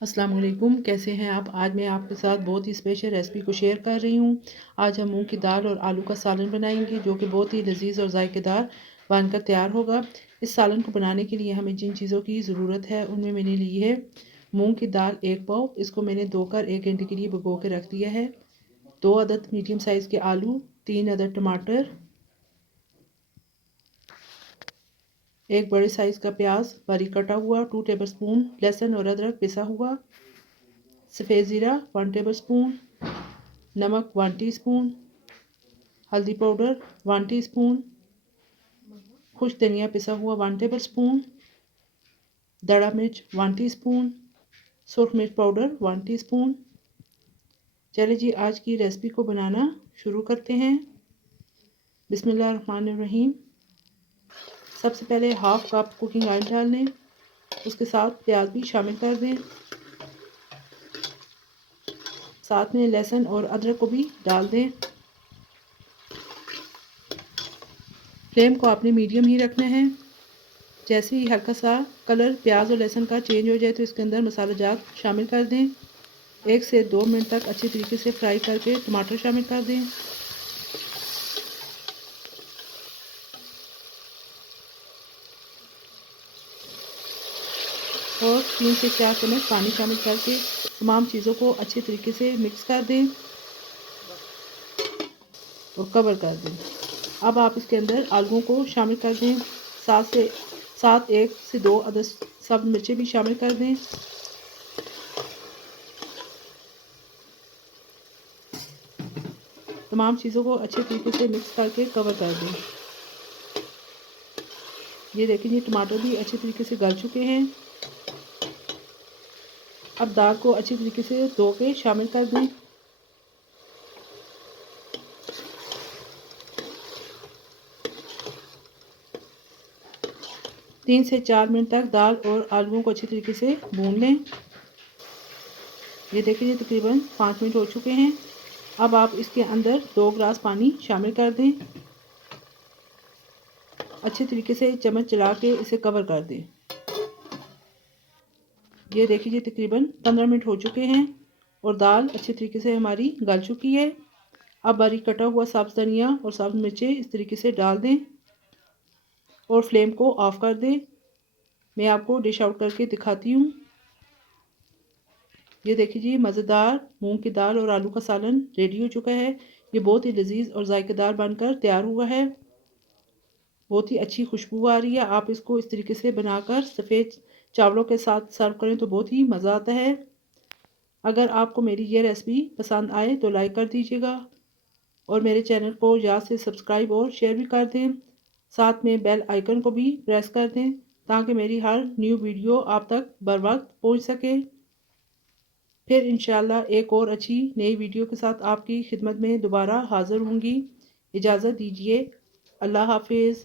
अस्सलाम वालेकुम, कैसे हैं आप। आज मैं आपके साथ बहुत ही स्पेशल रेसिपी को शेयर कर रही हूँ। आज हम मूंग की दाल और आलू का सालन बनाएंगे जो कि बहुत ही लजीज और जायकेदार बनकर तैयार होगा। इस सालन को बनाने के लिए हमें जिन चीज़ों की ज़रूरत है उनमें मैंने ली है मूंग की दाल 1 पाव। इसको मैंने धोकर 1 घंटे के लिए भिगो के रख दिया है। 2 अदद मीडियम साइज़ के आलू, 3 अदद टमाटर, एक बड़े साइज़ का प्याज बारीक कटा हुआ, 2 टेबलस्पून लहसुन और अदरक पिसा हुआ, सफ़ेद ज़ीरा 1 टेबलस्पून, नमक 1 टीस्पून, हल्दी पाउडर 1 टीस्पून, खुश धनिया पिसा हुआ 1 टेबलस्पून, दड़ा मिर्च 1 टीस्पून, सुरख मिर्च पाउडर 1 टीस्पून। चलिए जी आज की रेसिपी को बनाना शुरू करते हैं। बिस्मिल्लाहिर्रहमानिर्रहीम। सबसे पहले हाफ कप कुकिंग ऑयल डाल लें, उसके साथ प्याज भी शामिल कर दें, साथ में लहसुन और अदरक को भी डाल दें। फ्लेम को आपने मीडियम ही रखना है। जैसे ही हल्का सा कलर प्याज और लहसुन का चेंज हो जाए तो इसके अंदर मसाला जात शामिल कर दें। 1 से 2 मिनट तक अच्छी तरीके से फ्राई करके टमाटर शामिल कर दें। और 3 से 4 चम्मच पानी शामिल करके तमाम चीज़ों को अच्छे तरीके से मिक्स कर दें और कवर कर दें। अब आप इसके अंदर आलूओं को शामिल कर दें। साथ 1 से 2 अदद सब्ज़ मिर्चें भी शामिल कर दें। तमाम चीज़ों को अच्छे तरीके से मिक्स करके कवर कर दें। ये देखिए ये टमाटर भी अच्छे तरीके से गल चुके हैं। अब दाल को अच्छी तरीके से धो के शामिल कर दें। तीन से 4 मिनट तक दाल और आलूओं को अच्छी तरीके से भून लें। ये देखिए तकरीबन 5 मिनट हो चुके हैं। अब आप इसके अंदर 2 गिलास पानी शामिल कर दें। अच्छे तरीके से चम्मच चला के इसे कवर कर दें। ये देखिए तकरीबन 15 मिनट हो चुके हैं और दाल अच्छे तरीके से हमारी गल चुकी है। अब बारीक कटा हुआ सब्ज़ धनिया और सब्ज़ मिर्चें इस तरीके से डाल दें और फ्लेम को ऑफ कर दें। मैं आपको डिश आउट करके दिखाती हूँ। ये देखिए जी मज़ेदार मूंग की दाल और आलू का सालन रेडी हो चुका है। ये बहुत ही लजीज और जायकेदार बनकर तैयार हुआ है। बहुत ही अच्छी खुशबू आ रही है। आप इसको इस तरीके से बनाकर सफ़ेद चावलों के साथ सर्व करें तो बहुत ही मज़ा आता है। अगर आपको मेरी ये रेसिपी पसंद आए तो लाइक कर दीजिएगा और मेरे चैनल को याद से सब्सक्राइब और शेयर भी कर दें। साथ में बेल आइकन को भी प्रेस कर दें ताकि मेरी हर न्यू वीडियो आप तक बर वक्त पहुँच सके। फिर इंशाल्लाह एक और अच्छी नई वीडियो के साथ आपकी खिदमत में दोबारा हाज़िर होंगी। इजाज़त दीजिए। अल्लाह हाफिज़।